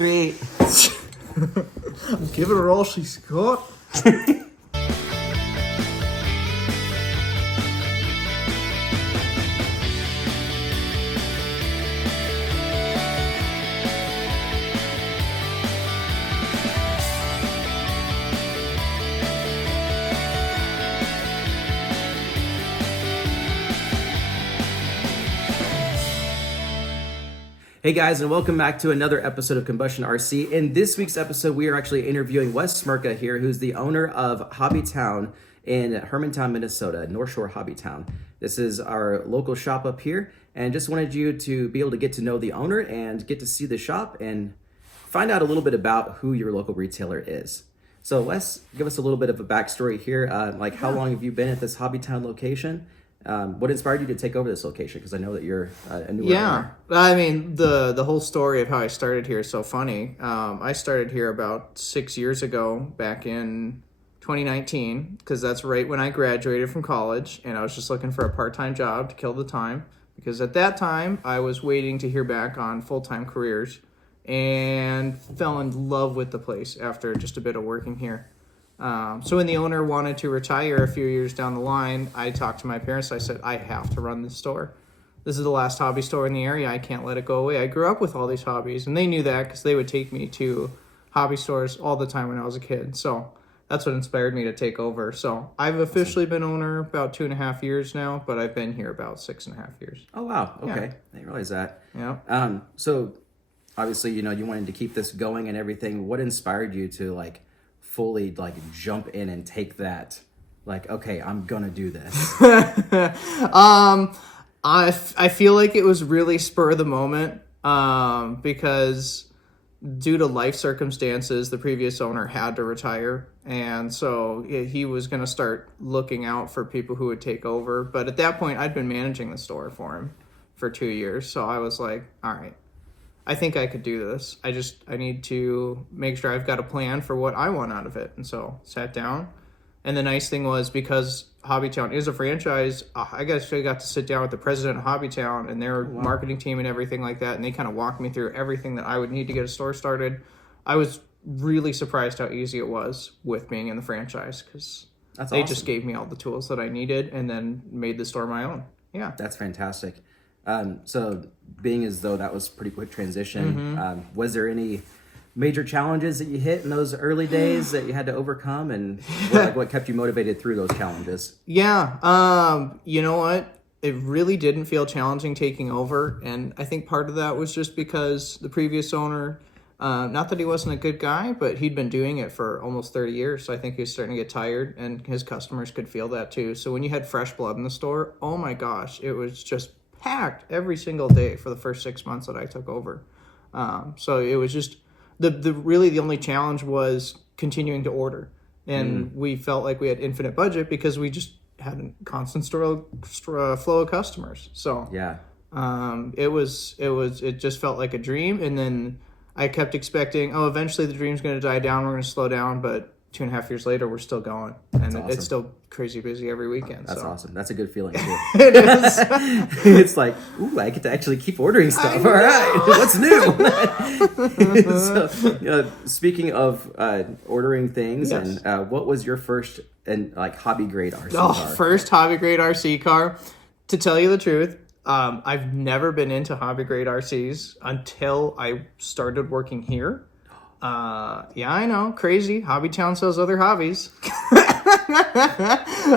3. Give her all she's got. Hey guys, and welcome back to another episode of Combustion RC. In this week's episode, we are actually interviewing Wes Smrcka here, who's the owner of HobbyTown in Hermantown, Minnesota, NorthShore HobbyTown. This is our local shop up here, and just wanted you to be able to get to know the owner and get to see the shop and find out a little bit about who your local retailer is. So Wes, give us a little bit of a backstory here. How long have you been at this HobbyTown location? What inspired you to take over this location? Because I know that you're a new owner. I mean, the whole story of how I started here is so funny. I started here about 6 years ago, back in 2019, because that's right when I graduated from college, and I was just looking for a part-time job to kill the time, because at that time, I was waiting to hear back on full-time careers, and fell in love with the place after just a bit of working here. So when the owner wanted to retire a few years down the line, I talked to my parents. I said, I have to run this store. This is the last hobby store in the area. I can't let it go away. I grew up with all these hobbies, and they knew that because they would take me to hobby stores all the time when I was a kid. So that's what inspired me to take over. So I've officially been owner about 2.5 years now, but I've been here about 6.5 years. Oh, wow. Okay. Yeah. I didn't realize that. Yeah. So obviously, you wanted to keep this going and everything. What inspired you to fully jump in and take that, okay, I'm gonna do this? I feel like it was really spur of the moment, because due to life circumstances, the previous owner had to retire, and so he was going to start looking out for people who would take over. But at that point, I'd been managing the store for him for 2 years, so I was like, all right, I think I could do this. I need to make sure I've got a plan for what I want out of it. And so sat down. And the nice thing was, because HobbyTown is a franchise, I got to sit down with the president of HobbyTown and their marketing team and everything like that. And they kind of walked me through everything that I would need to get a store started. I was really surprised how easy it was with being in the franchise, because they just gave me all the tools that I needed and then made the store my own. Yeah. That's fantastic. So being as though that was pretty quick transition, was there any major challenges that you hit in those early days that you had to overcome, and what kept you motivated through those challenges? Yeah. You know what? It really didn't feel challenging taking over. And I think part of that was just because the previous owner, not that he wasn't a good guy, but he'd been doing it for almost 30 years. So I think he was starting to get tired, and his customers could feel that too. So when you had fresh blood in the store, oh my gosh, it was just packed every single day for the first 6 months that I took over. So it was just the only challenge was continuing to order, and we felt like we had infinite budget because we just had a constant flow of customers. So yeah, it just felt like a dream. And then I kept expecting, eventually the dream's going to die down. We're going to slow down, but 2.5 years later, we're still going, and awesome. It's still crazy busy every weekend. That's so. awesome. That's a good feeling too. It is. It's like, ooh, I get to actually keep ordering stuff. All right, what's new? So, speaking of ordering things, yes. and what was your first hobby grade RC car? First hobby grade RC car. To tell you the truth, I've never been into hobby grade RCs until I started working here. Yeah, I know, crazy. HobbyTown sells other hobbies.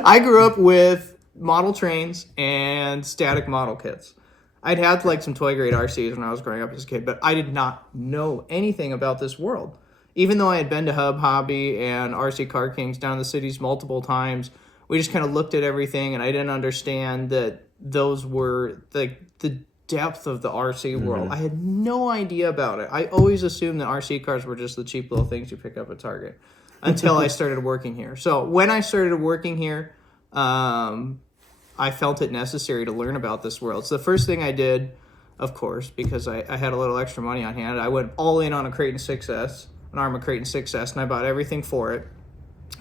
I grew up with model trains and static model kits. I'd had some toy grade RCs when I was growing up as a kid, but I did not know anything about this world. Even though I had been to Hub Hobby and RC Car Kings down in the cities multiple times, we just kind of looked at everything, and I didn't understand that those were the depth of the RC world. I had no idea about it. I always assumed that RC cars were just the cheap little things you pick up at Target until I started working here. So when I started working here, I felt it necessary to learn about this world. So the first thing I did, of course, because I had a little extra money on hand, I went all in on a Creighton 6S, an Arrma Creighton 6S, and I bought everything for it.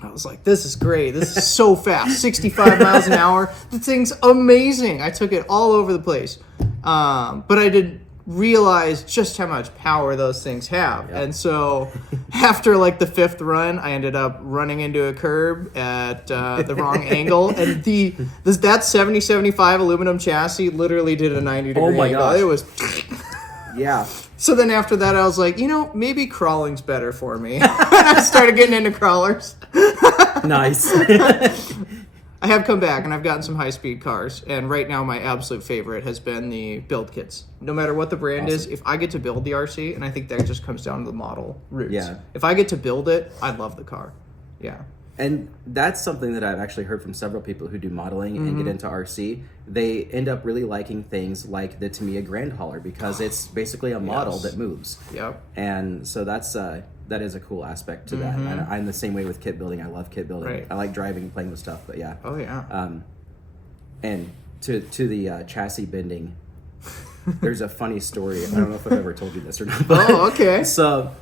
I was like, this is great. This is so fast. 65 miles an hour. The thing's amazing. I took it all over the place. But I realize just how much power those things have. And so after like the 5th run, I ended up running into a curb at the wrong angle, and that 7075 aluminum chassis literally did a 90-degree Oh my angle. gosh. It was Yeah. So then after that, I was like, maybe crawling's better for me. And I started getting into crawlers. Nice. I have come back, and I've gotten some high-speed cars, and right now my absolute favorite has been the build kits. No matter what the brand is, if I get to build the RC, and I think that just comes down to the model roots. Yeah. If I get to build it, I love the car. Yeah. And that's something that I've actually heard from several people who do modeling and get into RC. They end up really liking things like the Tamiya Grand Hauler because it's basically a model that moves. Yep. And so that is a cool aspect to that. And I'm the same way with kit building. I love kit building. Right. I like driving and playing with stuff, but yeah. Oh, yeah. And to the chassis bending, there's a funny story. I don't know if I've ever told you this or not. But, Oh, okay. So,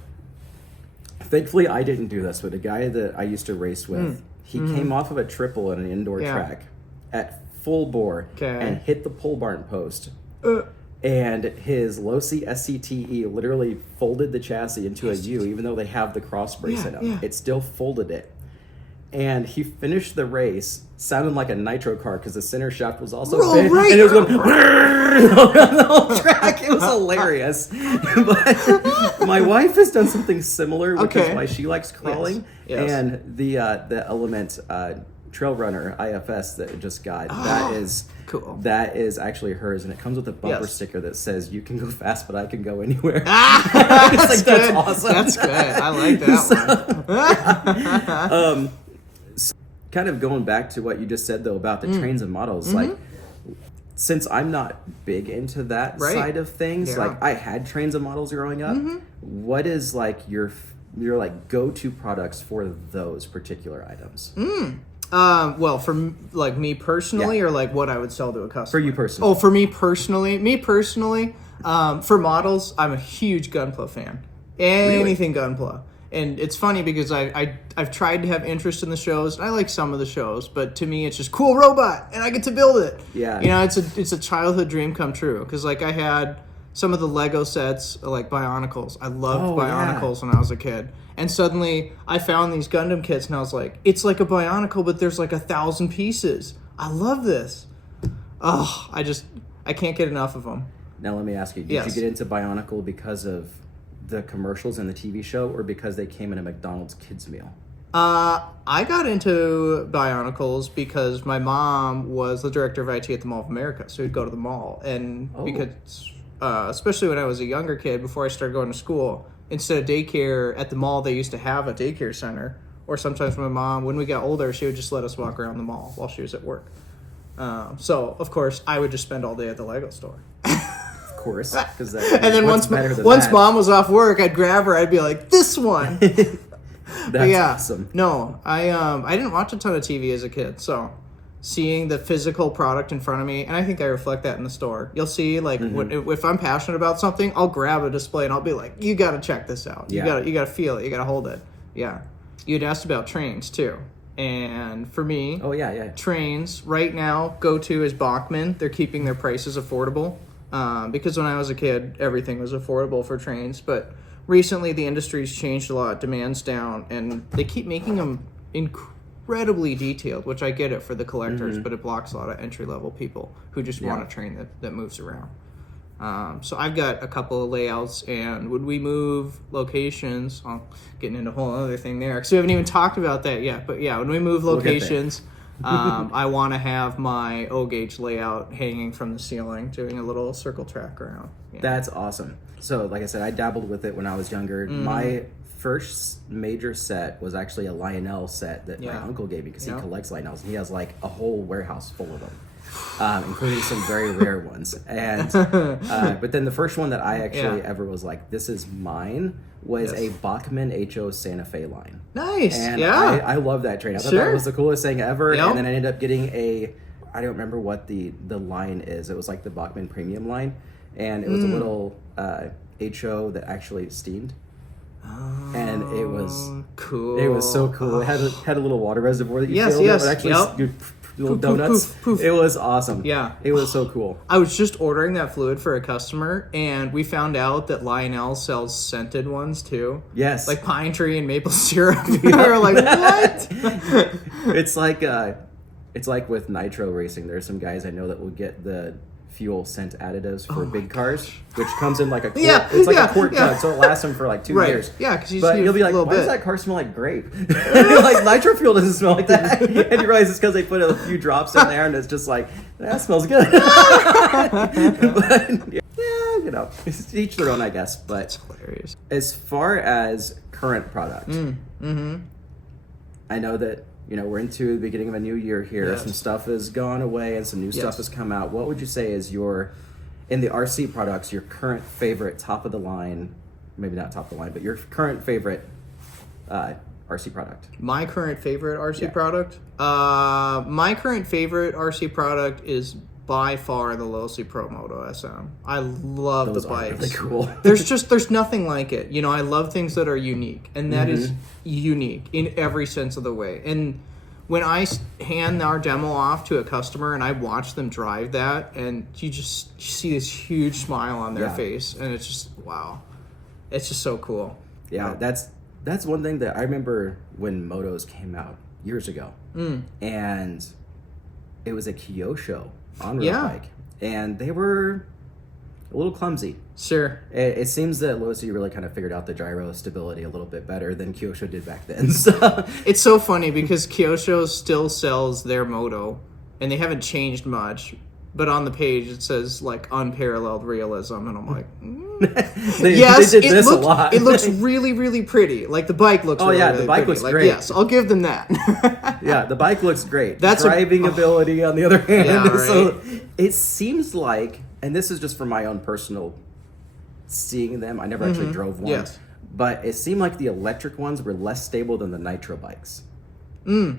thankfully, I didn't do this, but a guy that I used to race with, he came off of a triple at an indoor track at full bore and hit the pole barn post. And his Losi SCTE literally folded the chassis into a U, even though they have the cross brace in them. Yeah. It still folded it. And he finished the race, sounding like a nitro car because the center shaft was also bent, right. and it was going around the whole track. It was hilarious. But my wife has done something similar, which is why she likes crawling. Yes. And the Element Trail Runner IFS that it just got, that is cool. That is actually hers, and it comes with a bumper sticker that says, "You can go fast, but I can go anywhere." That's that's good. awesome. That's good. I like that one. Kind of going back to what you just said though about the trains and models, like since I'm not big into that side of things, like I had trains and models growing up. What is like your like go-to products for those particular items? Well, for like me personally, or like what I would sell to a customer? For you personally. Oh, for me personally, for models, I'm a huge Gunpla fan. Anything Gunpla. And it's funny because I've tried to have interest in the shows. And I like some of the shows, but to me, it's just cool robot, and I get to build it. Yeah. It's a childhood dream come true. Because like I had some of the Lego sets, like Bionicles. I loved Bionicles when I was a kid. And suddenly, I found these Gundam kits, and I was like, it's like a Bionicle, but there's like 1,000 pieces. I love this. Oh, I can't get enough of them. Now let me ask you, did you get into Bionicle because of the commercials and the TV show, or because they came in a McDonald's kids meal? I got into Bionicles because my mom was the director of IT at the Mall of America, so we'd go to the mall. And because, especially when I was a younger kid, before I started going to school, instead of daycare at the mall, they used to have a daycare center. Or sometimes my mom, when we got older, she would just let us walk around the mall while she was at work. So, of course, I would just spend all day at the Lego store. Of course, because and then once mom was off work, I'd grab her. I'd be like, "This one." That's awesome. No, I didn't watch a ton of TV as a kid, so seeing the physical product in front of me, and I think I reflect that in the store. You'll see, like, if I'm passionate about something, I'll grab a display and I'll be like, "You got to check this out. You got to feel it. You got to hold it." Yeah. You'd asked about trains too, and for me, trains right now go-to is Bachmann. They're keeping their prices affordable. Because when I was a kid, everything was affordable for trains. But recently, the industry's changed a lot. Demand's down, and they keep making them incredibly detailed, which I get it for the collectors, but it blocks a lot of entry-level people who just want a train that moves around. So I've got a couple of layouts, and when we move locations, getting into a whole other thing there, because we haven't even talked about that yet. But yeah, when we move locations... I want to have my O-gauge layout hanging from the ceiling, doing a little circle track around. Yeah. That's awesome. So, like I said, I dabbled with it when I was younger. My first major set was actually a Lionel set that my uncle gave me because he collects Lionels, and he has like a whole warehouse full of them, including some very rare ones. And but then the first one that I actually ever was like, "This is mine," was a Bachmann HO Santa Fe line. Nice. And I love that train. I thought that was the coolest thing ever. And then I ended up getting I don't remember what the line is. It was like the Bachmann Premium line. And it was a little HO that actually steamed. And it was cool. It was so cool. It had a little water reservoir that you filled. It would actually little Poof, poof, donuts. poof, poof. It was awesome. Yeah. It was so cool. I was just ordering that fluid for a customer, and we found out that Lionel sells scented ones too. Yes. Like pine tree and maple syrup. We were like, what? It's like with nitro racing. There's some guys I know that will get the fuel scent additives for big cars, which comes in like a quart. Yeah, It's like yeah, a quart yeah. jug, so it lasts them for like 2 years. Yeah, because you But just you'll be like, a why little does bit. that car smell like grape? You're like, nitro fuel doesn't smell like that. And you realize it's because they put a few drops in there and it's just like, that smells good. But, yeah, you know, it's each their own, I guess. But It's hilarious. as far as current product, I know that, you know, we're into the beginning of a new year here. Yes. Some stuff has gone away and some new stuff Yes. has come out. What would you say is in the RC products, your current favorite top of the line, maybe not top of the line, but your current favorite RC product? My current favorite RC Yeah. product? My current favorite RC product is by far the Losi Pro Moto SM. I love Those the are bikes. really cool. There's nothing like it. You know, I love things that are unique, and that is unique in every sense of the way. And when I hand our demo off to a customer and I watch them drive that, and you see this huge smile on their Yeah. face, and it's just wow, it's just so cool. Yeah, that's one thing that I remember when motos came out years ago, and it was a Kyosho on-road Yeah. bike, and they were a little clumsy. Sure. It seems that Losi really kind of figured out the gyro stability a little bit better than Kyosho did back then. So It's so funny because Kyosho still sells their moto, and they haven't changed much. But on the page it says like unparalleled realism, and I'm like, they yes, did this a lot. It looks really, really pretty. Like the bike looks. Oh, really, yeah, really the bike pretty. looks like, great. Yes, I'll give them that. Yeah, the bike looks great. That's driving ability, on the other hand. Yeah, right. So it seems like, and this is just from my own personal seeing them. I never actually drove one. Yes. But it seemed like the electric ones were less stable than the nitro bikes.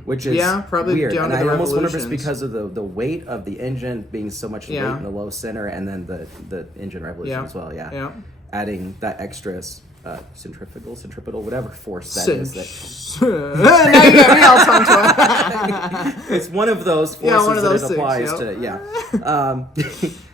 Which is Yeah, probably weird. down And to the I almost wonder if it's revolutions. because of the weight of the engine being so much Yeah. weight in the low center, and then the engine revolution Yeah. as well. Yeah. Yeah. Adding that extra centripetal, whatever force that is. That Now you got me all tongue tied. it's one of those forces Yeah, one of those that it applies things, to. Yeah.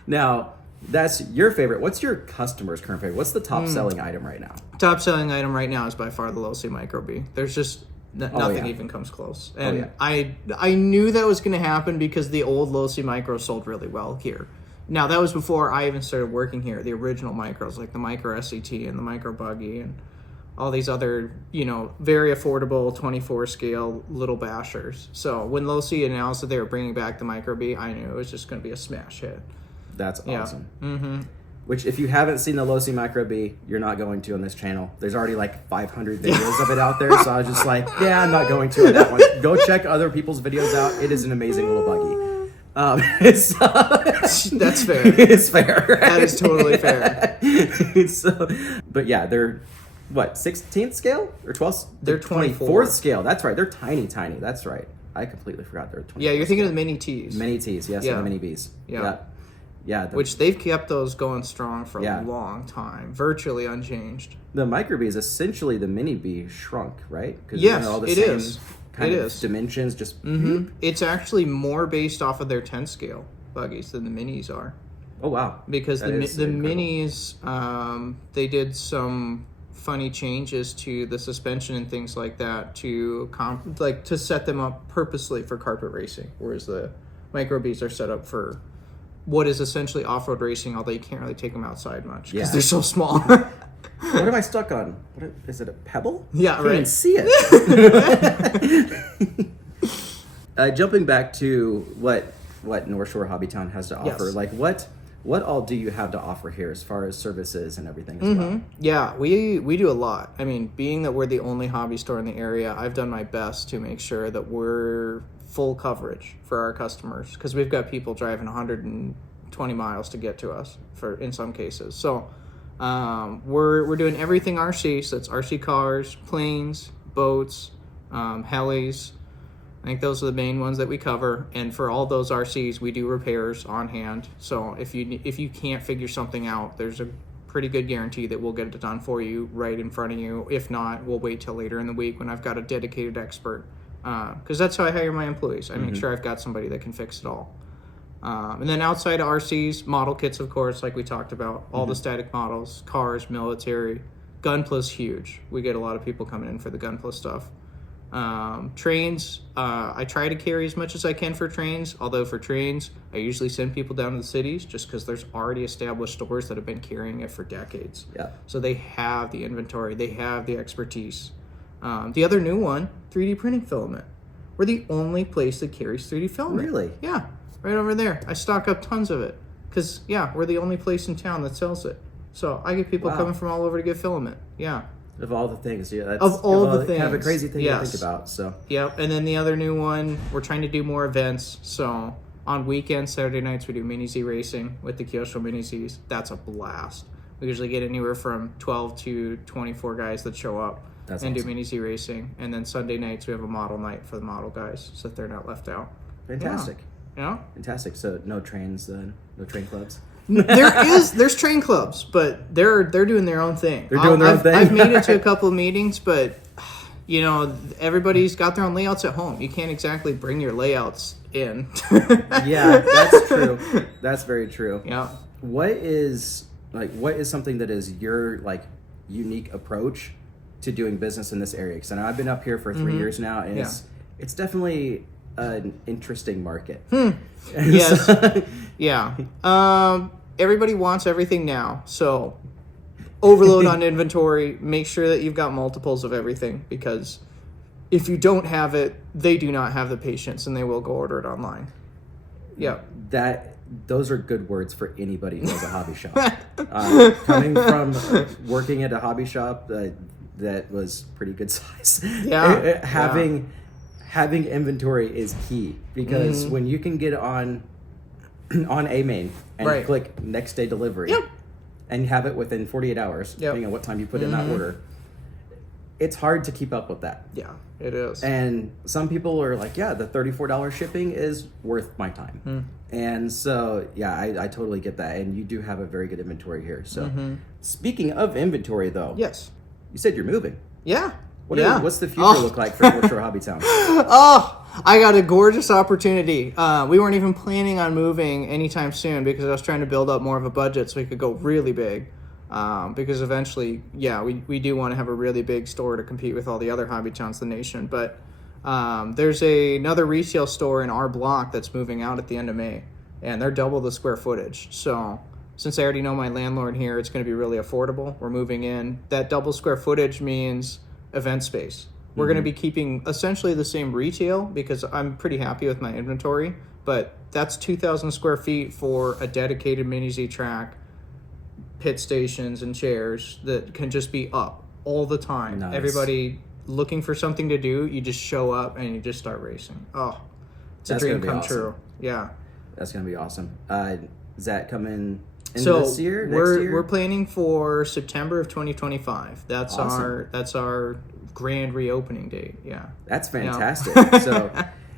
Now, that's your favorite. What's your customer's current favorite? What's the top selling item right now? Top selling item right now is by far the Losi Micro B. There's just nothing yeah. even comes close. And yeah. I knew that was going to happen because the old Losi Micro sold really well here. Now, that was before I even started working here. The original micros, like the Micro SCT and the Micro Buggy and all these other, you know, very affordable 24 scale little bashers. So when Losi announced that they were bringing back the Micro B, I knew it was just going to be a smash hit. That's Yeah. awesome. Mm-hmm. Which, if you haven't seen the Losi Micro B, you're not going to on this channel. There's already like 500 videos of it out there, so I was just like, yeah, I'm not going to on that one. Go check other people's videos out. It is an amazing little buggy. That's fair. It's fair. Right? That is totally fair. But yeah, they're what, 16th scale or 12th? They're 24th. Scale. That's right. They're tiny. That's right. I completely forgot they're 24th. Yeah, you're thinking of the Mini T's. Mini T's, yes, Yeah. and the Mini B's. Yeah. Yeah. Which they've kept those going strong for Yeah. a long time, virtually unchanged. The Micro B is essentially the Mini B shrunk, right? Because Yes, all the it same is. kind It of is. dimensions. Just It's actually more based off of their 10 scale buggies than the minis are. oh wow, Because That is the incredible. minis, they did some funny changes to the suspension and things like that to to set them up purposely for carpet racing, whereas the Micro Bs are set up for what is essentially off-road racing, although you can't really take them outside much because Yeah. they're so small. What am I stuck on? Is it a pebble? Yeah, I can't even right. see it. Jumping back to what NorthShore HobbyTown has to offer, Yes. like what all do you have to offer here as far as services and everything as well? Yeah, we do a lot. I mean, being that we're the only hobby store in the area, I've done my best to make sure that we're full coverage for our customers because we've got people driving 120 miles to get to us in some cases. So we're doing everything RC. So that's RC cars, planes, boats, helis. I think those are the main ones that we cover. And for all those RCs, we do repairs on hand. So if you can't figure something out, there's a pretty good guarantee that we'll get it done for you right in front of you. If not, we'll wait till later in the week when I've got a dedicated expert because that's how I hire my employees. I make sure I've got somebody that can fix it all. And then outside of RCs, model kits, of course, like we talked about, all the static models, cars, military, Gunpla huge. We get a lot of people coming in for the Gunpla stuff. Trains, I try to carry as much as I can for trains, although for trains, I usually send people down to the cities just because there's already established stores that have been carrying it for decades. Yeah. So they have the inventory, they have the expertise. The other new one, 3D printing filament. We're the only place that carries 3D filament. Really? Yeah, right over there. I stock up tons of it because, yeah, we're the only place in town that sells it. So I get people coming from all over to get filament. Yeah. Of all the things, yeah. That's Of all the things. Kind of a crazy thing to Yes. think about, so. Yep, and then the other new one, we're trying to do more events. So on weekends, Saturday nights, we do Mini Z racing with the Kyosho Mini Zs. That's a blast. We usually get anywhere from 12 to 24 guys that show up That's and do awesome. Mini Z racing. And then Sunday nights, we have a model night for the model guys so that they're not left out. Fantastic. Yeah. Fantastic. So no trains then? No train clubs? There's train clubs, but they're doing their own thing. They're doing their own thing? I've made it to a couple of meetings, but you know, everybody's got their own layouts at home. You can't exactly bring your layouts in. Yeah, that's true. That's very true. Yeah. What is something that is your unique approach to doing business in this area? Because I know I've been up here for 3 years now, and it's definitely an interesting market. Yes. Yeah. Everybody wants everything now, so overload on inventory. Make sure that you've got multiples of everything, because if you don't have it, they do not have the patience, and they will go order it online. Yeah. Those are good words for anybody who has a hobby shop. Coming from working at a hobby shop that was pretty good size, having inventory is key, because when you can get on a main and click next day delivery and have it within 48 hours, depending on what time you put in that order, it's hard to keep up with that. Yeah, it is. And some people are like, yeah, the $34 shipping is worth my time. And so, yeah, I totally get that. And you do have a very good inventory here. So speaking of inventory, though, Yes. you said you're moving. Yeah. What's the future look like for NorthShore HobbyTown? I got a gorgeous opportunity. We weren't even planning on moving anytime soon because I was trying to build up more of a budget so we could go really big. Because eventually, we do want to have a really big store to compete with all the other hobby towns in the nation. But there's another retail store in our block that's moving out at the end of May, and they're double the square footage. So since I already know my landlord here, it's going to be really affordable. We're moving in. That double square footage means event space. We're going to be keeping essentially the same retail because I'm pretty happy with my inventory, but that's 2,000 square feet for a dedicated Mini Z track, pit stations and chairs that can just be up all the time. Nice. Everybody looking for something to do, you just show up and you just start racing. Oh, it's That's a dream gonna be come awesome. true. Yeah. That's going to be awesome. Is that coming in So this year, next we're year? we're planning for September of 2025. That's Awesome. our grand reopening date. Yeah. That's fantastic. So,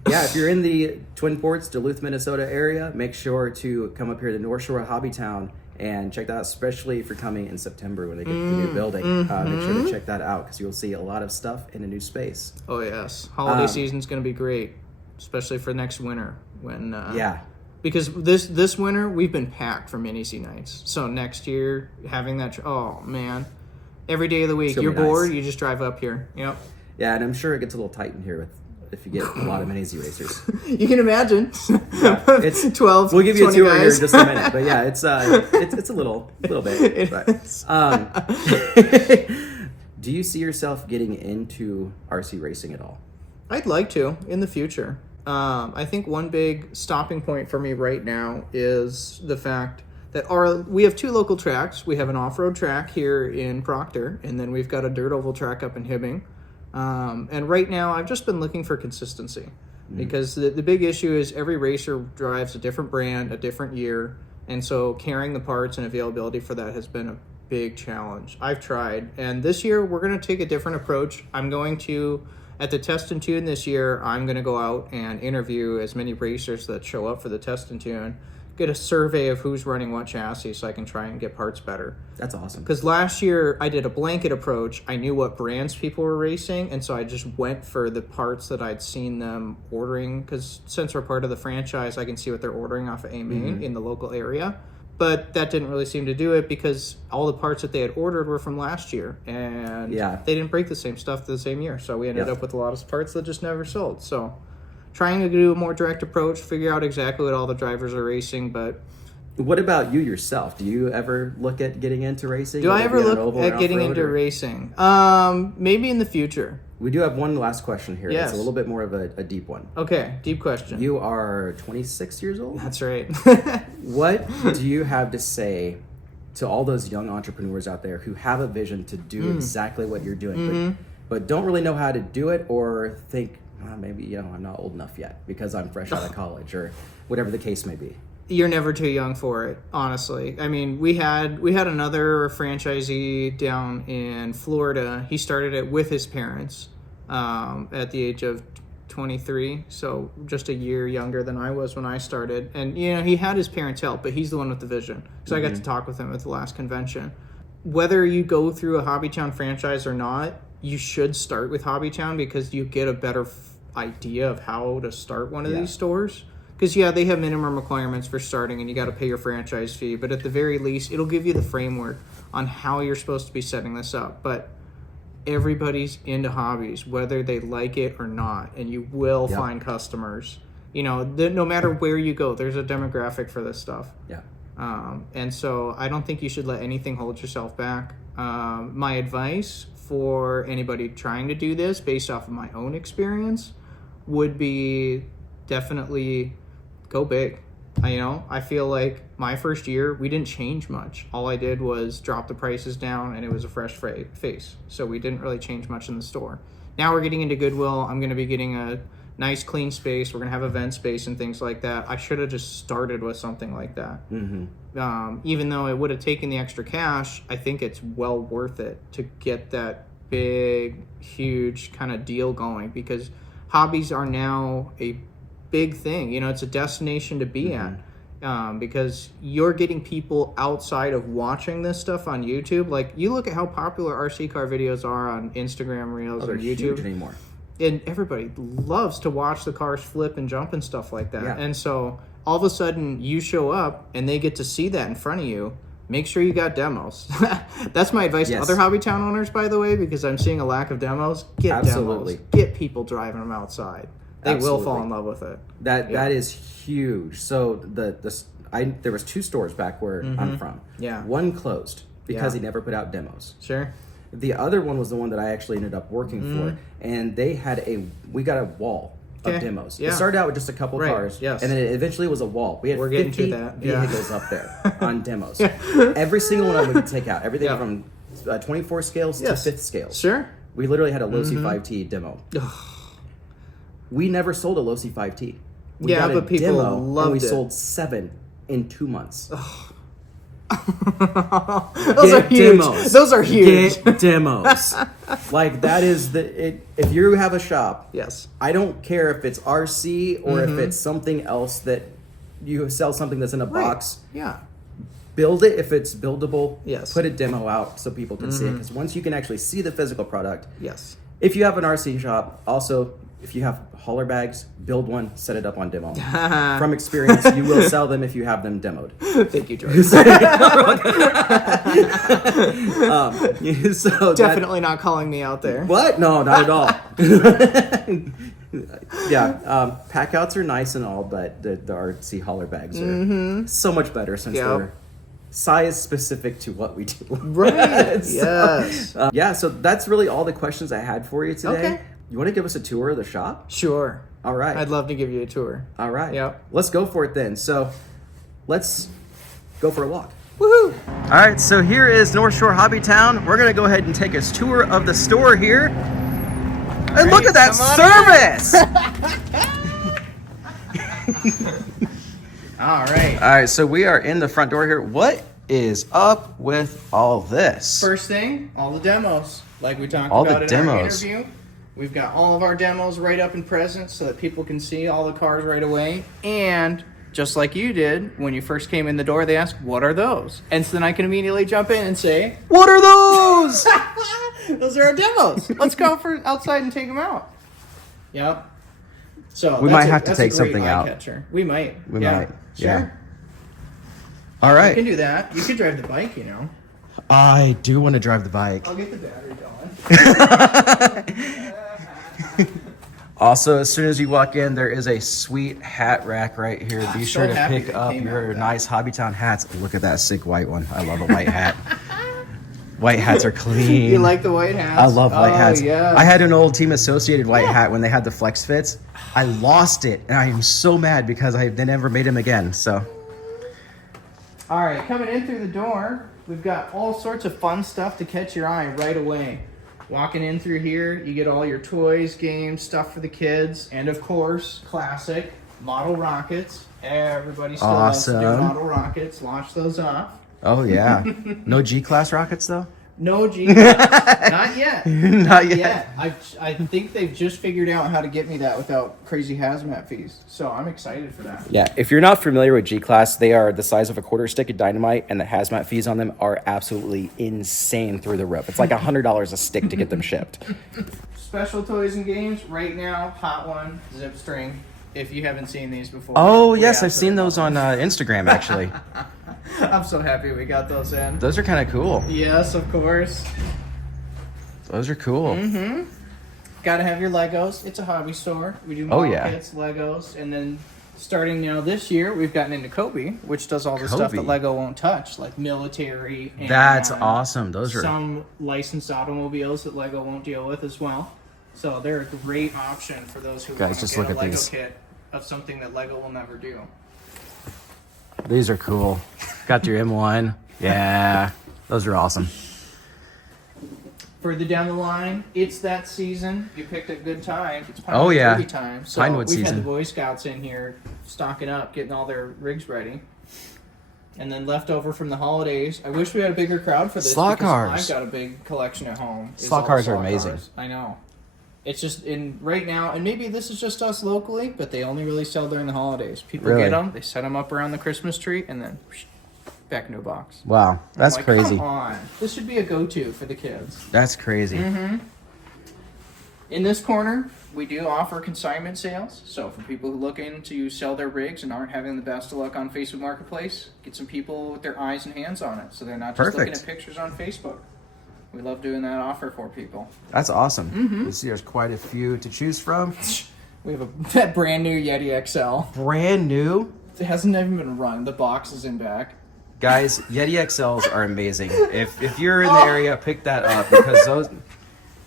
yeah, if you're in the Twin Ports, Duluth, Minnesota area, make sure to come up here to NorthShore HobbyTown and check that out, especially if you're coming in September when they get the new building. Make sure to check that out because you'll see a lot of stuff in a new space. Oh yes, holiday season's going to be great, especially for next winter when because this winter we've been packed for Mini Z nights. So next year having that oh man, every day of the week you're bored, you just drive up here. Yep. Yeah, and I'm sure it gets a little tight in here if you get a lot of Mini Z racers. You can imagine. It's 12. We'll give you a 20 tour here guys. in just a minute, but yeah, it's a little bit. But, do you see yourself getting into RC racing at all? I'd like to in the future. I think one big stopping point for me right now is the fact that we have two local tracks. We have an off-road track here in Proctor, and then we've got a dirt oval track up in Hibbing. And right now, I've just been looking for consistency because the big issue is every racer drives a different brand, a different year, and so carrying the parts and availability for that has been a big challenge. I've tried, and this year we're going to take a different approach. I'm going to, at the Test and Tune this year, I'm going to go out and interview as many racers that show up for the Test and Tune, get a survey of who's running what chassis so I can try and get parts better. That's awesome. Because last year I did a blanket approach. I knew what brands people were racing, and so I just went for the parts that I'd seen them ordering. Because since we're part of the franchise, I can see what they're ordering off of AMain in the local area. But that didn't really seem to do it because all the parts that they had ordered were from last year, and they didn't break the same stuff the same year. So we ended up with a lot of parts that just never sold. So trying to do a more direct approach, figure out exactly what all the drivers are racing. But what about you yourself? Do you ever look at getting into racing? Do I ever look at getting into racing? Maybe in the future. We do have one last question here. Yes. It's a little bit more of a deep one. Okay, deep question. You are 26 years old? That's right. What do you have to say to all those young entrepreneurs out there who have a vision to do exactly what you're doing, but don't really know how to do it, or think, maybe I'm not old enough yet because I'm fresh out of college, or whatever the case may be? You're never too young for it, honestly. I mean, we had another franchisee down in Florida. He started it with his parents at the age of 23, so just a year younger than I was when I started. And he had his parents' help, but he's the one with the vision. So I got to talk with him at the last convention. Whether you go through a HobbyTown franchise or not, you should start with HobbyTown because you get a better idea of how to start one of these stores. Because, they have minimum requirements for starting, and you got to pay your franchise fee. But at the very least, it'll give you the framework on how you're supposed to be setting this up. But everybody's into hobbies, whether they like it or not, and you will find customers. No matter where you go, there's a demographic for this stuff. Yeah. And so I don't think you should let anything hold yourself back. My advice for anybody trying to do this, based off of my own experience, would be definitely go big. I feel like my first year, we didn't change much. All I did was drop the prices down, and it was a fresh face. So we didn't really change much in the store. Now we're getting into Goodwill. I'm going to be getting a nice, clean space. We're going to have event space and things like that. I should have just started with something like that. Even though it would have taken the extra cash, I think it's well worth it to get that big, huge kind of deal going, because hobbies are now a big thing. It's a destination to be at, because you're getting people outside of watching this stuff on YouTube. Like, you look at how popular RC car videos are on Instagram Reels or YouTube huge anymore, and everybody loves to watch the cars flip and jump and stuff like that. And so all of a sudden you show up and they get to see that in front of you. Make sure you got demos. That's my advice to other HobbyTown owners, by the way, because I'm seeing a lack of demos. Get demos. Get people driving them outside. They will fall in love with it. That is huge. So there was 2 stores back where I'm from. Yeah. One closed because he never put out demos. Sure. The other one was the one that I actually ended up working for, and they had we got a wall of demos. It started out with just a couple cars, and then it eventually was a wall. We had 50 vehicles up there on demos. Every single one of them we could take out. Everything from 24 scales to 5th scales. Sure. We literally had a Losi 5T demo. We never sold a Losi 5T. We got but people loved and we it. sold 7 in 2 months. Those are huge. Demos. Those are huge. Get demos. Like, that is if you have a shop, I don't care if it's RC or if it's something else that you sell something that's in a box. Build it if it's buildable. Put a demo out so people can see it, because once you can actually see the physical product. If you have an RC shop, also, if you have hauler bags, build one, set it up on demo. From experience, you will sell them if you have them demoed. Thank you, George. So definitely not calling me out there. What? No, not at all. Pack outs are nice and all, but the RC hauler bags are so much better since they're size specific to what we do. Right. So, so that's really all the questions I had for you today. You want to give us a tour of the shop? Sure. All right. I'd love to give you a tour. All right. Yep. Let's go for it then. So let's go for a walk. Woohoo! All right, so here is NorthShore HobbyTown. We're going to go ahead and take a tour of the store here. And look at that service! All right. All right, so we are in the front door here. What is up with all this? First thing, all the demos. Like we talked about in our interview. We've got all of our demos right up and present so that people can see all the cars right away. And just like you did when you first came in the door. They ask, "What are those?" And so then I can immediately jump in and say, What are those? "Those are our demos. Let's go outside and take them out." Yep. So We might have to take that's a great something out. eye-catcher. We might. We yeah. might. Sure. Yeah. All right. You can do that. You could drive the bike, you know. I do want to drive the bike. I'll get the battery going. Also, as soon as you walk in, there is a sweet hat rack right here. Be I'm sure so to happy pick that up came out your with that. nice HobbyTown hats. Look at that sick white one. I love a white hat. White hats are clean. You like the white hats? I love white hats. Yeah. I had an old Team Associated white hat when they had the flex fits. I lost it, and I am so mad because they never made them again. So, All right, coming in through the door, we've got all sorts of fun stuff to catch your eye right away. Walking in through here, you get all your toys, games, stuff for the kids, and of course, classic model rockets. Everybody still loves to do Awesome. model rockets. Launch those off. oh yeah, no G-class rockets though. No G. Not yet. Not yet. I think they've just figured out how to get me that without crazy hazmat fees. So I'm excited for that. Yeah, if you're not familiar with G-Class, they are the size of a quarter stick of dynamite, and the hazmat fees on them are absolutely insane through the roof. It's like $100 a stick to get them shipped. Special toys and games right now. Hot one, zip string. If you haven't seen these before. Oh we yes, I've absolutely seen those love on Instagram actually. them. I'm so happy we got those in. Those are kind of cool. Yes, of course. Those are cool. Gotta have your Legos. It's a hobby store. We do Oh, model yeah. kits, Legos, and then starting now this year, we've gotten into Kobe, which does all the stuff that Kobe. Lego won't touch, like military. And That's awesome. Those are some licensed automobiles that Lego won't deal with as well. So they're a great option for those who Guys, want to just get look a at Lego these. kit of something that Lego will never do. these are cool. Got your M1. Yeah, those are awesome. Further down the line, it's that season. You picked a good time. It's Oh, yeah. Derby time. So Pinewood we've had season. the Boy Scouts in here stocking up, getting all their rigs ready. And then leftover from the holidays. I wish we had a bigger crowd for this. Slot because cars. I've got a big collection at home. It's Slot all cars are amazing. cars. I know. It's just in right now, and maybe this is just us locally, but they only really sell during the holidays. People Really? get them, they set them up around the Christmas tree, and then whoosh, back into a box. Wow, I'm that's like, crazy. Come on, this should be a go-to for the kids. That's crazy. In this corner, we do offer consignment sales. So for people who are looking to sell their rigs and aren't having the best of luck on Facebook Marketplace, get some people with their eyes and hands on it, so they're not just looking Perfect. at pictures on Facebook. We love doing that offer for people. That's awesome. You see, there's quite a few to choose from. We have that brand new Yeti XL. Brand new. It hasn't even been run. The box is in back. Guys, Yeti XLs are amazing. If you're in the area, pick that up because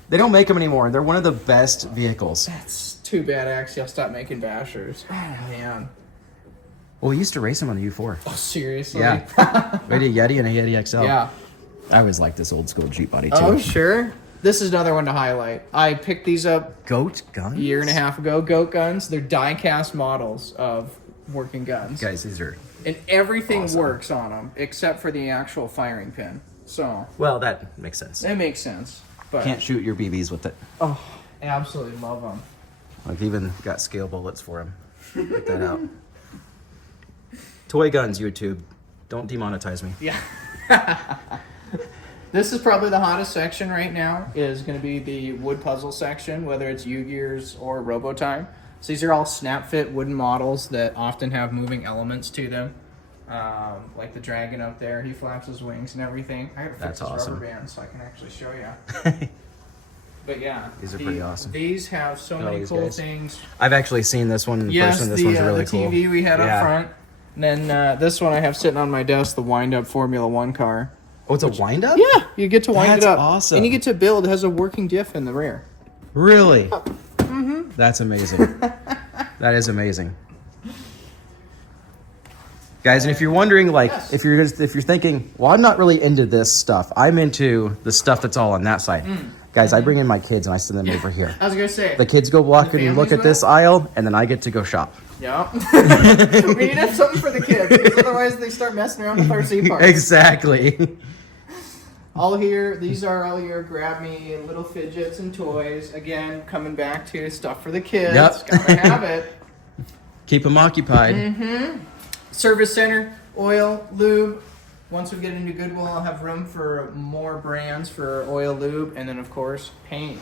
they don't make them anymore. They're one of the best vehicles. That's too bad. Actually, I'll stop making bashers. Oh man. Well, we used to race them on the U4. Oh seriously? Yeah. We had a Yeti and a Yeti XL. Yeah. I always like this old school Jeep body too. Oh sure. This is another one to highlight. I picked these up Goat guns? a year and a half ago. Goat guns. They're die-cast models of working guns. Guys, these are... And everything Awesome. works on them except for the actual firing pin. So Well, that makes sense. that makes sense. But Can't shoot your BBs with it. oh, absolutely love them. I've even got scale bullets for them. Check that out. Toy guns, YouTube. Don't demonetize me. Yeah. This is probably the hottest section right now, is going to be the wood puzzle section, whether it's U-Gears or Robotime. So these are all snap-fit wooden models that often have moving elements to them. Like the dragon up there, he flaps his wings and everything. I have to fix That's his awesome. rubber band so I can actually show you. But yeah, These are pretty awesome. These have so Oh, many these cool guys. things. I've actually seen this one in Yes, person. This one's really the cool. TV we had Yeah. up front. And then this one I have sitting on my desk, the wind-up Formula One car. Oh, it's a wind-up? Yeah, you get to wind That's it up. awesome. And you get to build. It has a working diff in the rear. Really? Mm-hmm. That's amazing. That is amazing. Guys, and if you're wondering, like, Yes. if you're thinking, well, I'm not really into this stuff. I'm into the stuff that's all on that side. Guys, I bring in my kids and I send them over here. I was going to say. The kids go walk The in and look families at this will? aisle, and then I get to go shop. Yeah. We need to have something for the kids, because otherwise they start messing around with RC parts. Exactly. These are all your grab me little fidgets and toys. Again, coming back to stuff for the kids. Yep. Gotta have it. Keep them occupied. Service center, oil, lube. Once we get into Goodwill, I'll have room for more brands for oil, lube, and then of course paint.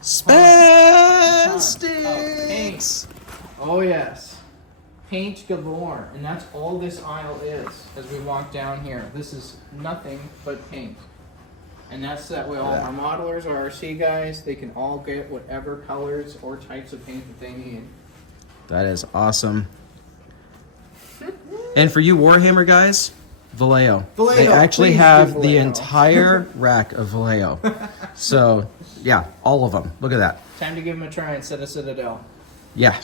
Spastics. Oh yes, paint galore, and that's all this aisle is. As we walk down here, this is nothing but paint, and that's that way. All our modelers, our RC guys, they can all get whatever colors or types of paint that they need. That is awesome. And for you Warhammer guys, Vallejo. They actually have the entire rack of Vallejo. So, yeah, all of them. Look at that. Time to give them a try instead of Citadel. Yeah.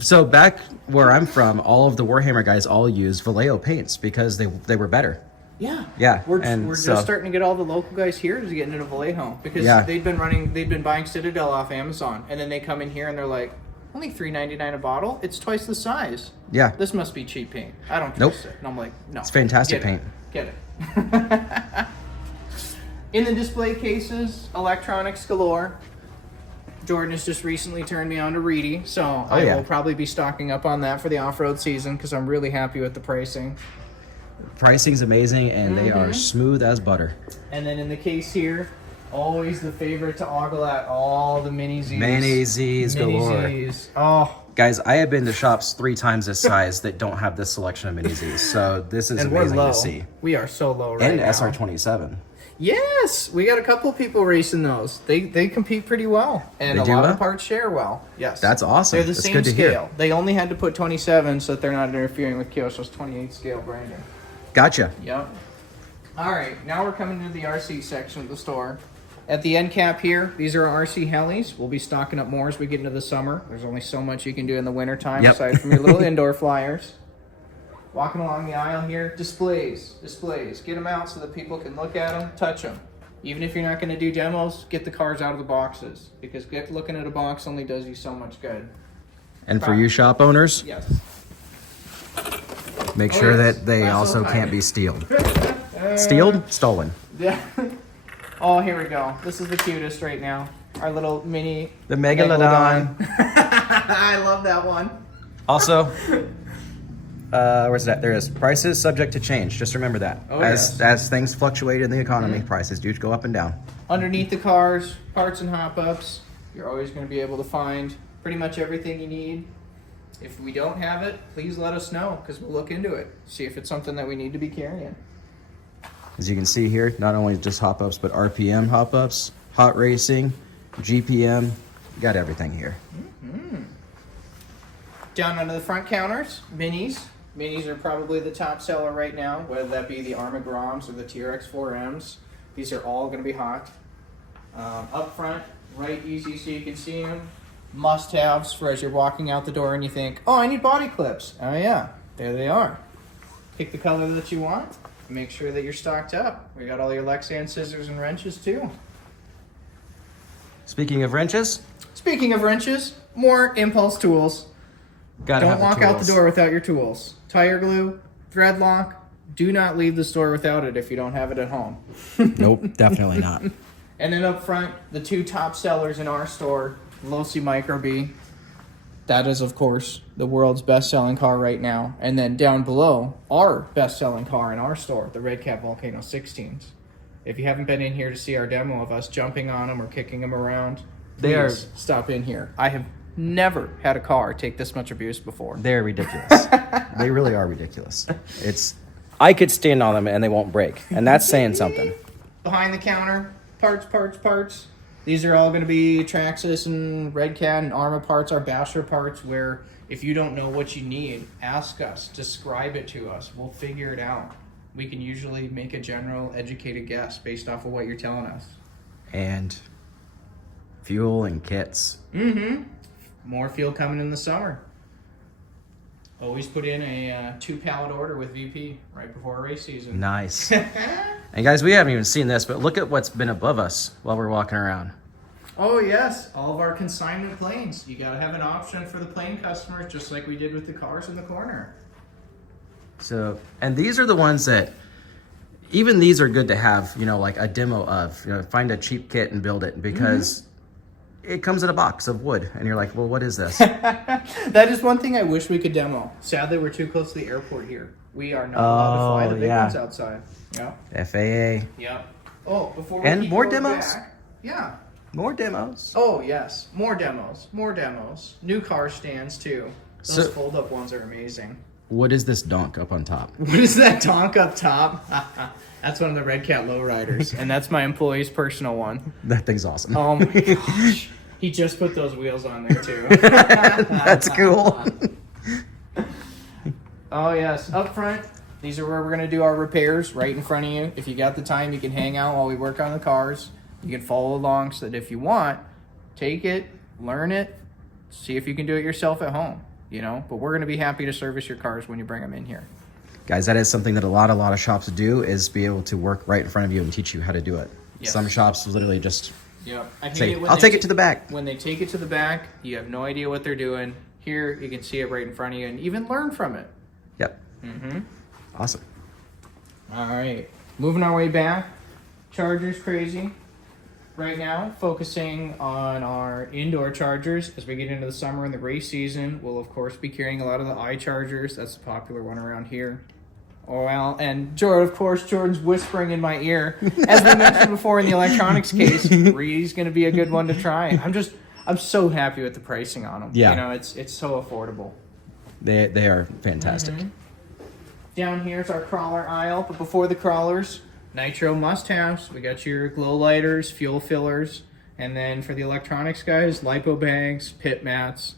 So back where I'm from, all of the Warhammer guys all use Vallejo paints because they were better. Yeah. Yeah. We're just starting to get all the local guys here to get into Vallejo because they've been buying Citadel off Amazon, and then they come in here and they're like, only $3.99 a bottle. It's twice the size. Yeah. This must be cheap paint. I don't trust it. And I'm like, no. It's fantastic paint. Get it. In the display cases, electronics galore. Jordan has just recently turned me on to Reedy, so I will probably be stocking up on that for the off-road season because I'm really happy with the pricing. Pricing's amazing, and they are smooth as butter. And then in the case here, always the favorite to ogle at, all the mini Z's. Mini Z's galore. Z's. Oh. Guys, I have been to shops 3 times this size that don't have this selection of mini Z's, so this is amazing to see. We are so low right now. And SR27. Yes, we got a couple people racing those. They compete pretty well, and a lot of parts share well. Yes, that's awesome. They're the same scale. They only had to put 27 so that they're not interfering with Kyosho's 28 scale branding. Gotcha. Yep. All right, now we're coming to the RC section of the store. At the end cap here, these are our RC helis. We'll be stocking up more as we get into the summer. There's only so much you can do in the wintertime aside from your little indoor flyers. Walking along the aisle here, displays. Get them out so that people can look at them, touch them. Even if you're not going to do demos, get the cars out of the boxes because looking at a box only does you so much good. And for you shop owners, yes, make sure that they also can't be stealed. Stealed? Stolen. Yeah. Oh, here we go. This is the cutest right now. Our little mini... The Megalodon. I love that one. Also, where's that? There it is. Prices subject to change. Just remember that. Oh, as things fluctuate in the economy, prices do go up and down. Underneath the cars, parts and hop-ups, you're always going to be able to find pretty much everything you need. If we don't have it, please let us know because we'll look into it. See if it's something that we need to be carrying. As you can see here, not only just hop-ups, but RPM hop-ups, hot racing, GPM, you got everything here. Down under the front counters, minis. Minis are probably the top seller right now, whether that be the Arma Groms or the TRX4Ms. These are all going to be hot. Up front, right easy so you can see them. Must-haves for as you're walking out the door and you think, oh, I need body clips. Oh yeah, there they are. Pick the color that you want. Make sure that you're stocked up. We got all your Lexan scissors and wrenches too. Speaking of wrenches, more impulse tools. Don't walk out the door without your tools. Tire glue, thread lock. Do not leave the store without it if you don't have it at home. Nope, definitely not. And then up front, the 2 top sellers in our store, Losi Micro B. That is, of course, the world's best-selling car right now. And then down below, our best-selling car in our store, the Red Cat Volcano 16s. If you haven't been in here to see our demo of us jumping on them or kicking them around, please stop in here. I have never had a car take this much abuse before. They're ridiculous. They really are ridiculous. I could stand on them and they won't break. And that's saying something. Behind the counter, parts. These are all going to be Traxxas and Red Cat and Arma parts, our Basher parts, where if you don't know what you need, ask us, describe it to us. We'll figure it out. We can usually make a general educated guess based off of what you're telling us. And fuel and kits. More fuel coming in the summer. Always put in a 2-pallet order with VP right before race season. Nice. And guys, we haven't even seen this, but look at what's been above us while we're walking around. Oh yes, all of our consignment planes. You gotta have an option for the plane customers, just like we did with the cars in the corner. So, and these are the ones that, even these are good to have, like a demo of, find a cheap kit and build it because it comes in a box of wood, and you're like, well, what is this? That is one thing I wish we could demo. Sadly, we're too close to the airport here. We are not allowed to fly the big ones outside. Yeah. FAA. Yeah. Oh, before we And keep more going demos. back, yeah. More demos. Oh, yes. More demos. More demos. New car stands, too. Those So- fold-up ones are amazing. What is this donk up on top? What is that donk up top? That's one of the Red Cat lowriders, and that's my employee's personal one. That thing's awesome. Oh, my gosh. He just put those wheels on there, too. That's cool. Oh, yes. Up front, these are where we're going to do our repairs, right in front of you. If you got the time, you can hang out while we work on the cars. You can follow along so that if you want, take it, learn it, see if you can do it yourself at home, you know? But we're going to be happy to service your cars when you bring them in here. Guys, that is something that a lot of shops do, is be able to work right in front of you and teach you how to do it. Yes. Some shops literally just Yeah, I hate say, it when I'll they take it to the back. When they take it to the back, you have no idea what they're doing. Here, you can see it right in front of you and even learn from it. Yep. Mm-hmm. Awesome. All right, moving our way back. Chargers crazy. Right now, focusing on our indoor chargers. As we get into the summer and the race season, we'll of course be carrying a lot of the iChargers. That's the popular one around here. Oh well, and Jordan's whispering in my ear. As we mentioned before in the electronics case, Ree's going to be a good one to try. I'm so happy with the pricing on them. Yeah. You know, it's so affordable. They are fantastic. Mm-hmm. Down here's our crawler aisle, but before the crawlers, nitro must-haves. We got your glow lighters, fuel fillers, and then for the electronics guys, lipo bags, pit mats,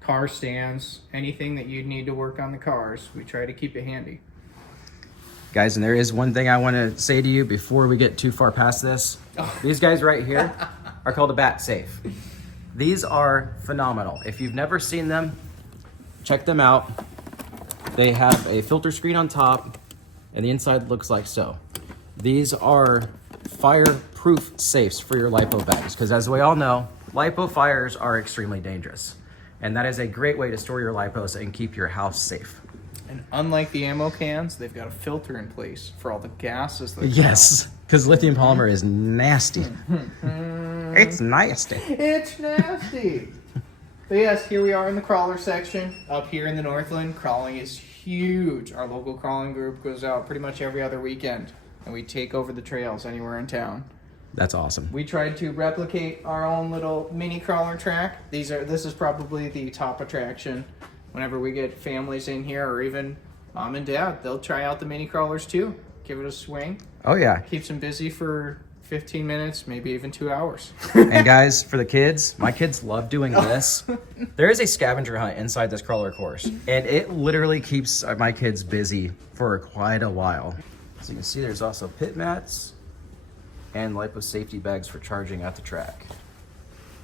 car stands, anything that you'd need to work on the cars. We try to keep it handy. Guys, and there is one thing I want to say to you before we get too far past this. These guys right here are called a Bat Safe. These are phenomenal. If you've never seen them, check them out. They have a filter screen on top, and the inside looks like so. These are fireproof safes for your LiPo bags, because as we all know, LiPo fires are extremely dangerous. And that is a great way to store your LiPos and keep your house safe. And unlike the ammo cans, they've got a filter in place for all the gases that come Yes, because lithium polymer is nasty. It's nasty. It's nasty. But yes, here we are in the crawler section. Up here in the Northland, crawling is huge. Our local crawling group goes out pretty much every other weekend, and we take over the trails anywhere in town. That's awesome. We tried to replicate our own little mini crawler track. This is probably the top attraction. Whenever we get families in here, or even mom and dad, they'll try out the mini crawlers too. Give it a swing. Oh yeah. Keeps them busy for 15 minutes, maybe even 2 hours. And guys, for the kids, my kids love doing this. There is a scavenger hunt inside this crawler course, and it literally keeps my kids busy for quite a while. So you can see there's also pit mats and LiPo safety bags for charging at the track.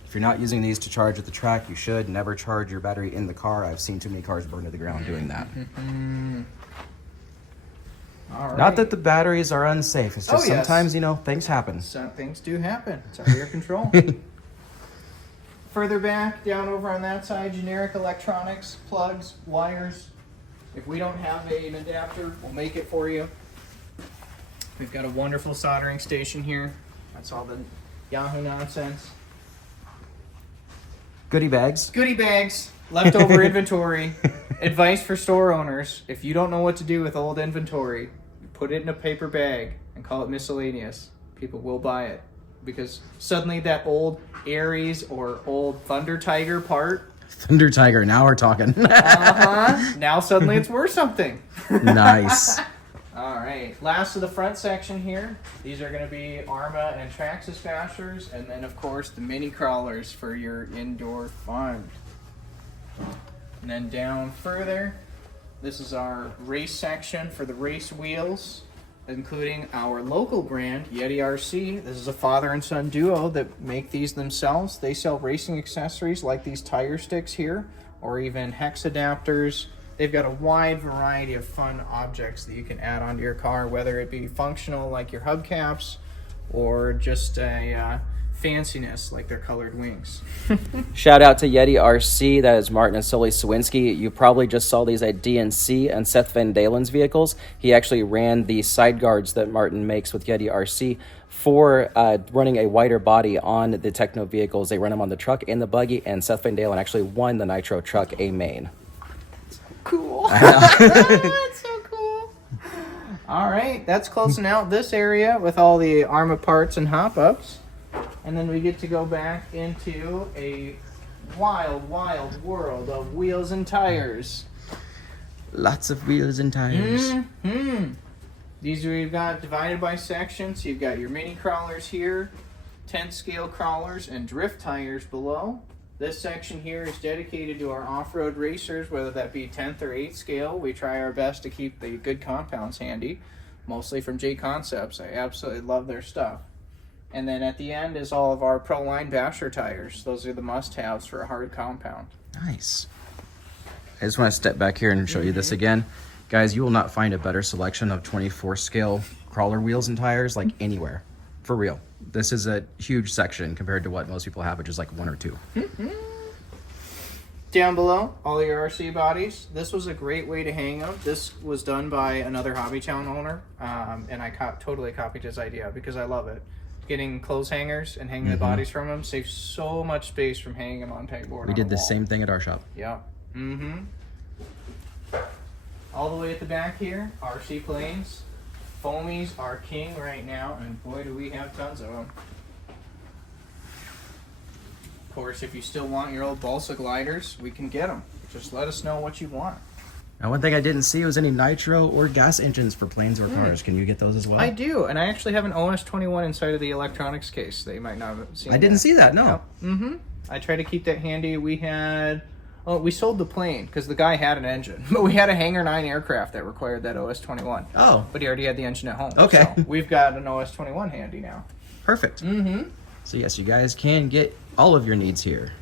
If you're not using these to charge at the track, you should never charge your battery in the car. I've seen too many cars burn to the ground doing that. All right. Not that the batteries are unsafe. It's just Oh, yes. sometimes, things happen. Some things do happen. It's out of your control. Further back, down over on that side, generic electronics, plugs, wires. If we don't have an adapter, we'll make it for you. We've got a wonderful soldering station here. That's all the Yahoo nonsense. Goodie bags. Goodie bags, leftover inventory. Advice for store owners: if you don't know what to do with old inventory, you put it in a paper bag and call it miscellaneous. People will buy it, because suddenly that old Aries or old Thunder Tiger part, Thunder Tiger, now we're talking. now suddenly it's worth something. Nice. All right, last of the front section here. These are going to be Arma and Traxxas bashers, and then of course the mini crawlers for your indoor fun. And then down further, this is our race section for the race wheels, including our local brand, Yeti RC. This is a father and son duo that make these themselves. They sell racing accessories like these tire sticks here, or even hex adapters. They've got a wide variety of fun objects that you can add onto your car, whether it be functional like your hubcaps, or just a fanciness like their colored wings. Shout out to Yeti RC. That is Martin and Sully Sawinski. You probably just saw these at DNC and Seth Van Dalen's vehicles. He actually ran the side guards that Martin makes with Yeti RC for running a wider body on the Techno vehicles. They run them on the truck and the buggy, and Seth Van Dalen actually won the Nitro Truck A main. Cool. That's so cool. All right, that's closing out this area with all the Arma parts and hop-ups. And then we get to go back into a wild, wild world of wheels and tires. Lots of wheels and tires. These we've got divided by sections. You've got your mini crawlers here, 10 scale crawlers, and drift tires below. This section here is dedicated to our off-road racers, whether that be 10th or 8th scale. We try our best to keep the good compounds handy, mostly from J Concepts. I absolutely love their stuff. And then at the end is all of our Pro Line Basher tires. Those are the must-haves for a hard compound. Nice. I just want to step back here and show you this again. Guys, you will not find a better selection of 24 scale crawler wheels and tires like anywhere. For real. This is a huge section compared to what most people have, which is like 1 or 2. Down below, all your RC bodies. This was a great way to hang them. This was done by another HobbyTown owner, and I totally copied his idea because I love it. Getting clothes hangers and hanging the bodies from them saves so much space from hanging them on pegboard. We did the same thing at our shop. Yeah. All the way at the back here, RC planes. Foamies are king right now, and boy do we have tons of them. Of course, if you still want your old balsa gliders, we can get them. Just let us know what you want. Now, one thing I didn't see was any nitro or gas engines for planes or cars. Can you get those as well? I do, and I actually have an OS21 inside of the electronics case that you might not have seen. I didn't see that, no. Yep. I try to keep that handy. We had... Oh, we sold the plane because the guy had an engine. But we had a Hangar 9 aircraft that required that OS21. Oh. But he already had the engine at home. Okay. So we've got an OS21 handy now. Perfect. So yes, you guys can get all of your needs here.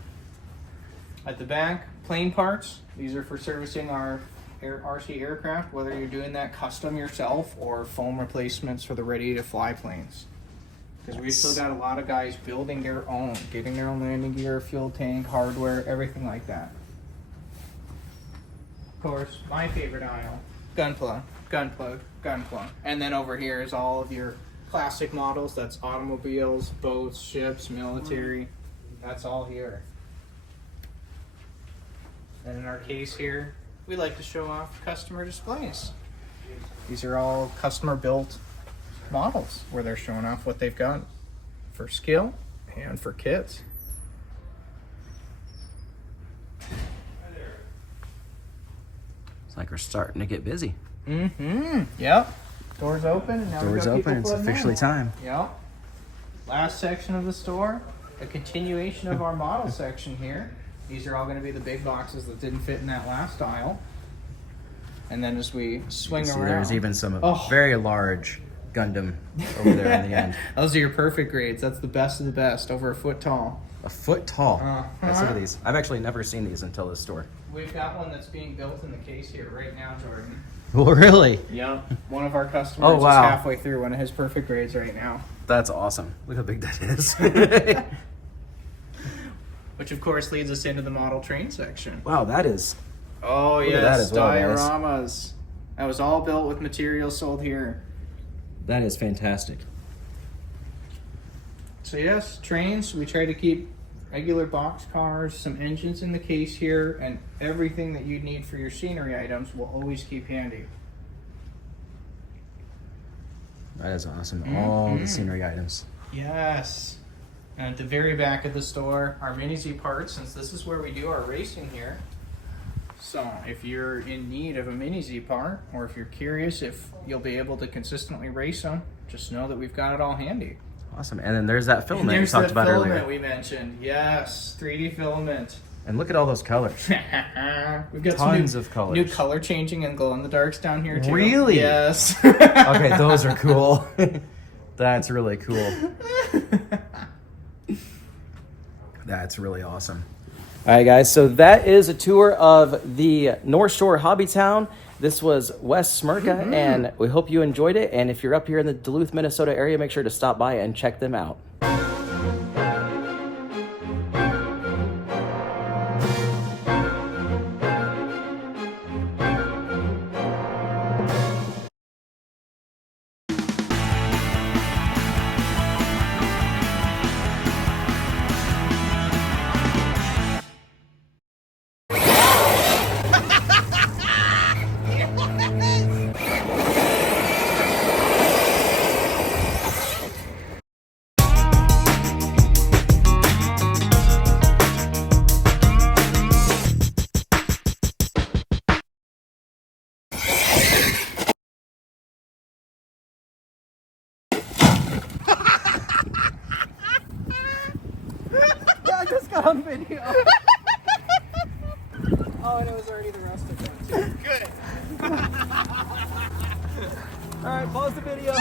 At the back, plane parts. These are for servicing our RC aircraft, whether you're doing that custom yourself or foam replacements for the ready-to-fly planes. Because we've still got a lot of guys building their own, getting their own landing gear, fuel tank, hardware, everything like that. Of course, my favorite aisle, gunplug, gunplug, gunplug. And then over here is all of your classic models. That's automobiles, boats, ships, military. That's all here. And in our case here, we like to show off customer displays. These are all customer built models where they're showing off what they've got for skill and for kits. It's like we're starting to get busy. Yep. Doors open. And now Doors open. It's officially time. Yep. Last section of the store, a continuation of our model section here. These are all going to be the big boxes that didn't fit in that last aisle. And then as we swing around, there's even some very large Gundam over there in the end. Those are your perfect grades. That's the best of the best, over a foot tall. A foot tall. Let's look at these. I've actually never seen these until this store. We've got one that's being built in the case here right now, Jordan. Well, really? Yep. One of our customers is halfway through one of his perfect grades right now. That's awesome. Look how big that is. Which, of course, leads us into the model train section. Wow, that is... Oh, Look at yes, that as well, guys. dioramas. That was all built with materials sold here. That is fantastic. So, yes, trains. We try to keep regular box cars, some engines in the case here, and everything that you need for your scenery items we'll always keep handy. That is awesome. All the scenery items. Yes. And at the very back of the store, our Mini Z parts, since this is where we do our racing here. So if you're in need of a Mini Z part, or if you're curious if you'll be able to consistently race them, just know that we've got it all handy. Awesome. And then there's that filament you talked about earlier. Filament we mentioned. Yes, 3D filament. And look at all those colors. We've got tons of colors. New color changing and glow in the darks down here too. Really? Yes. Okay, those are cool. That's really cool. That's really awesome. All right, guys. So that is a tour of the NorthShore HobbyTown. This was Wes Smrcka, and we hope you enjoyed it. And if you're up here in the Duluth, Minnesota area, make sure to stop by and check them out. just got on video. Oh, and it was already the rusted one too. Good. All right, pause the video.